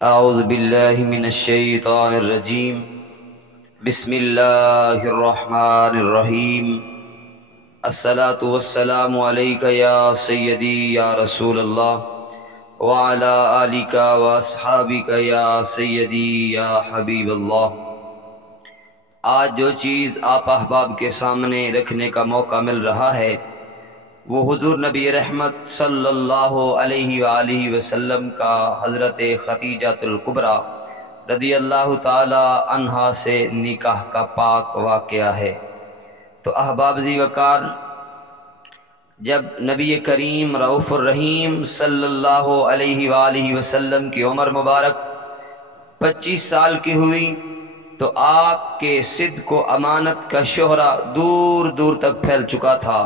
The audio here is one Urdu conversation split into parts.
اعوذ باللہ من الشیطان الرجیم بسم اللہ الرحمن الرحیم الصلاۃ والسلام علیک یا سیدی یا رسول اللہ وعلی آلک واصحابک یا سیدی یا حبیب اللہ۔ آج جو چیز آپ احباب کے سامنے رکھنے کا موقع مل رہا ہے وہ حضور نبی رحمت صلی اللہ علیہ وآلہ وسلم کا حضرت خدیجۃ الکبریٰ رضی اللہ تعالی عنہا سے نکاح کا پاک واقعہ ہے۔ تو احباب ذی وقار، جب نبی کریم رؤوف الرحیم صلی اللہ علیہ وآلہ وسلم کی عمر مبارک 25 سال کی ہوئی تو آپ کے صدق و امانت کا شہرہ دور دور تک پھیل چکا تھا،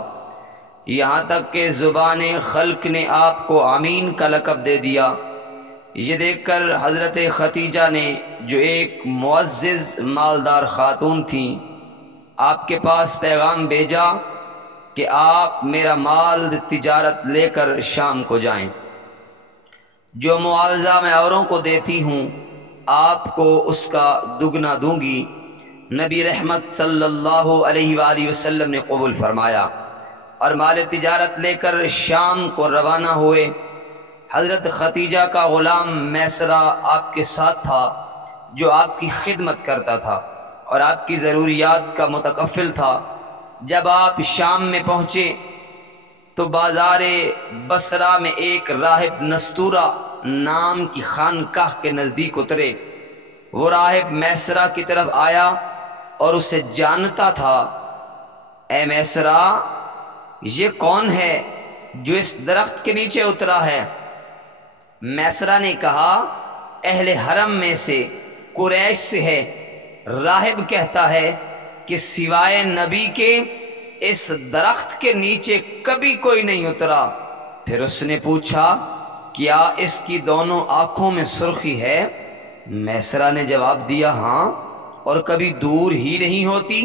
یہاں تک کہ زبان خلق نے آپ کو امین کا لقب دے دیا۔ یہ دیکھ کر حضرت خدیجہ نے، جو ایک معزز مالدار خاتون تھیں، آپ کے پاس پیغام بھیجا کہ آپ میرا مال تجارت لے کر شام کو جائیں، جو معاوضہ میں اوروں کو دیتی ہوں آپ کو اس کا دگنا دوں گی۔ نبی رحمت صلی اللہ علیہ وآلہ وسلم نے قبول فرمایا اور مال تجارت لے کر شام کو روانہ ہوئے۔ حضرت خدیجہ کا غلام میسرہ آپ کے ساتھ تھا، جو آپ کی خدمت کرتا تھا اور آپ کی ضروریات کا متکفل تھا۔ جب آپ شام میں پہنچے تو بازار بصرہ میں ایک راہب نستورہ نام کی خانقاہ کے نزدیک اترے۔ وہ راہب میسرہ کی طرف آیا اور اسے جانتا تھا۔ اے میسرہ، یہ کون ہے جو اس درخت کے نیچے اترا ہے؟ میسرہ نے کہا، اہل حرم میں سے قریش سے ہے۔ راہب کہتا ہے کہ سوائے نبی کے اس درخت کے نیچے کبھی کوئی نہیں اترا۔ پھر اس نے پوچھا، کیا اس کی دونوں آنکھوں میں سرخی ہے؟ میسرہ نے جواب دیا، ہاں، اور کبھی دور ہی نہیں ہوتی۔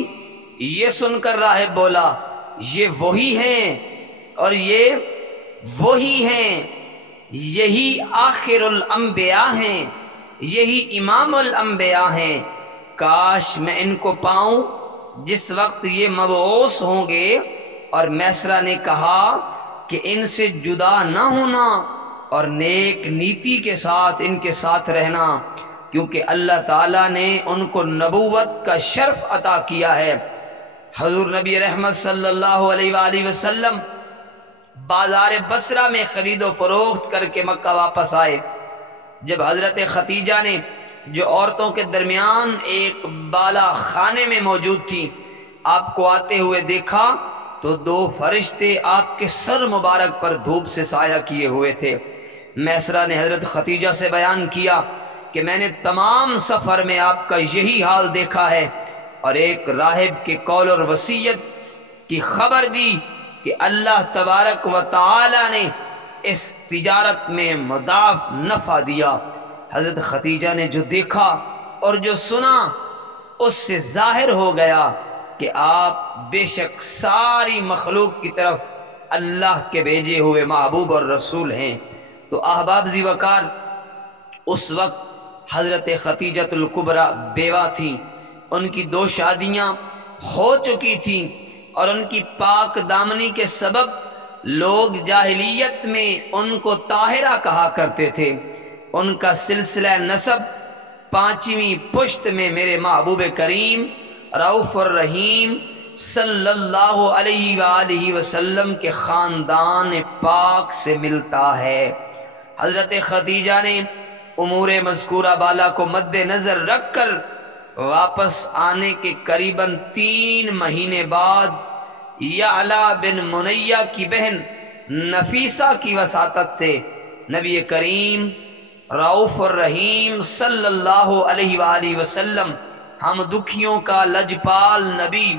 یہ سن کر راہب بولا، یہ وہی ہیں اور یہ وہی ہیں، یہی آخر الانبیاء ہیں، یہی امام الانبیاء ہیں۔ کاش میں ان کو پاؤں جس وقت یہ مبعوث ہوں گے۔ اور میسرہ نے کہا کہ ان سے جدا نہ ہونا اور نیک نیتی کے ساتھ ان کے ساتھ رہنا، کیونکہ اللہ تعالیٰ نے ان کو نبوت کا شرف عطا کیا ہے۔ حضور نبی رحمت صلی اللہ علیہ وآلہ وسلم بازار بصرہ میں خرید و فروخت کر کے مکہ واپس آئے۔ جب حضرت خدیجہ نے، جو عورتوں کے درمیان ایک بالا خانے میں موجود تھی، آپ کو آتے ہوئے دیکھا تو 2 فرشتے آپ کے سر مبارک پر دھوپ سے سایہ کیے ہوئے تھے۔ میسرہ نے حضرت خدیجہ سے بیان کیا کہ میں نے تمام سفر میں آپ کا یہی حال دیکھا ہے، اور ایک راہب کے قول اور وصیت کی خبر دی کہ اللہ تبارک و تعالی نے اس تجارت میں مضاعف نفع دیا۔ حضرت خدیجہ نے جو دیکھا اور جو سنا اس سے ظاہر ہو گیا کہ آپ بے شک ساری مخلوق کی طرف اللہ کے بھیجے ہوئے محبوب اور رسول ہیں۔ تو احباب ذی وقار، اس وقت حضرت خدیجۃ الکبریٰ بیوہ تھیں، ان کی 2 شادیاں ہو چکی تھیں، اور ان کی پاک دامنی کے سبب لوگ جاہلیت میں ان کو طاہرہ کہا کرتے تھے۔ ان کا سلسلہ نسب 5ویں پشت میں میرے محبوب کریم رؤوف الرحیم صلی اللہ علیہ وآلہ وسلم کے خاندان پاک سے ملتا ہے۔ حضرت خدیجہ نے امور مذکورہ بالا کو مد نظر رکھ کر واپس آنے کے قریباً 3 مہینے بعد یعلا بن منیہ کی بہن نفیسہ کی وساطت سے نبی کریم رؤوف الرحیم صلی اللہ علیہ وآلہ وسلم، ہم دکھیوں کا لجپال نبی،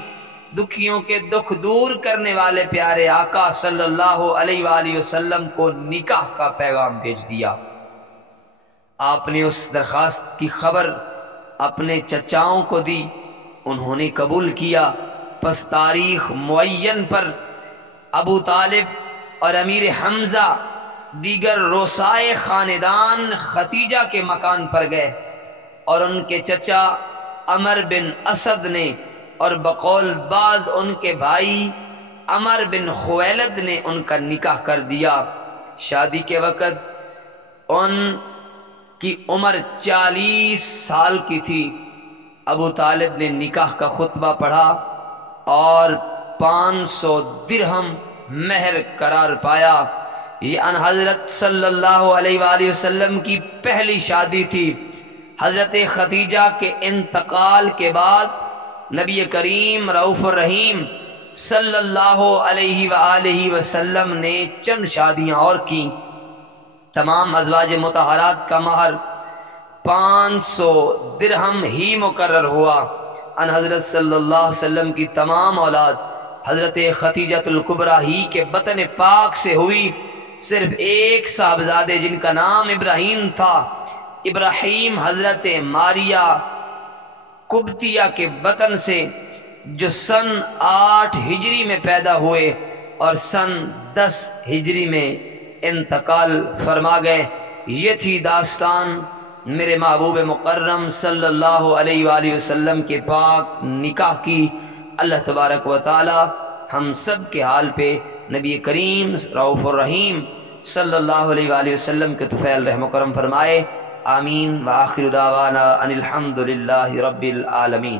دکھیوں کے دکھ دور کرنے والے پیارے آقا صلی اللہ علیہ وآلہ وسلم کو نکاح کا پیغام بھیج دیا۔ آپ نے اس درخواست کی خبر اپنے چچاؤں کو دی، انہوں نے قبول کیا۔ پس تاریخ معین پر ابو طالب اور امیر حمزہ دیگر روسائے خاندان ختیجہ کے مکان پر گئے اور ان کے چچا عمر بن اسد نے اور بقول بعض ان کے بھائی عمر بن خویلد نے ان کا نکاح کر دیا۔ شادی کے وقت ان کی عمر 40 سال کی تھی۔ ابو طالب نے نکاح کا خطبہ پڑھا اور 500 درہم مہر قرار پایا۔ یہ ان حضرت صلی اللہ علیہ وآلہ وسلم کی پہلی شادی تھی۔ حضرت خدیجہ کے انتقال کے بعد نبی کریم رؤوف الرحیم صلی اللہ علیہ وآلہ وسلم نے چند شادیاں اور کی۔ تمام ازواج مطہرات کا مہر 500 درہم ہی مقرر ہوا۔ ان حضرت صلی اللہ علیہ وسلم کی تمام اولاد حضرت خدیجہ الکبریٰ ہی کے بطن پاک سے ہوئی۔ صرف ایک صاحبزادے جن کا نام ابراہیم تھا، ابراہیم حضرت ماریہ قبطیہ کے بطن سے، جو سن 8 ہجری میں پیدا ہوئے اور سن 10 ہجری میں انتقال فرما گئے۔ یہ تھی داستان میرے محبوب مکرم صلی اللہ علیہ وآلہ وسلم کے پاک نکاح کی۔ اللہ تبارک و تعالی ہم سب کے حال پہ نبی کریم رؤوف الرحیم صلی اللہ علیہ وآلہ وسلم کے طفیل رحم و کرم فرمائے۔ آمین وآخر دعوانا ان الحمد للہ رب العالمین۔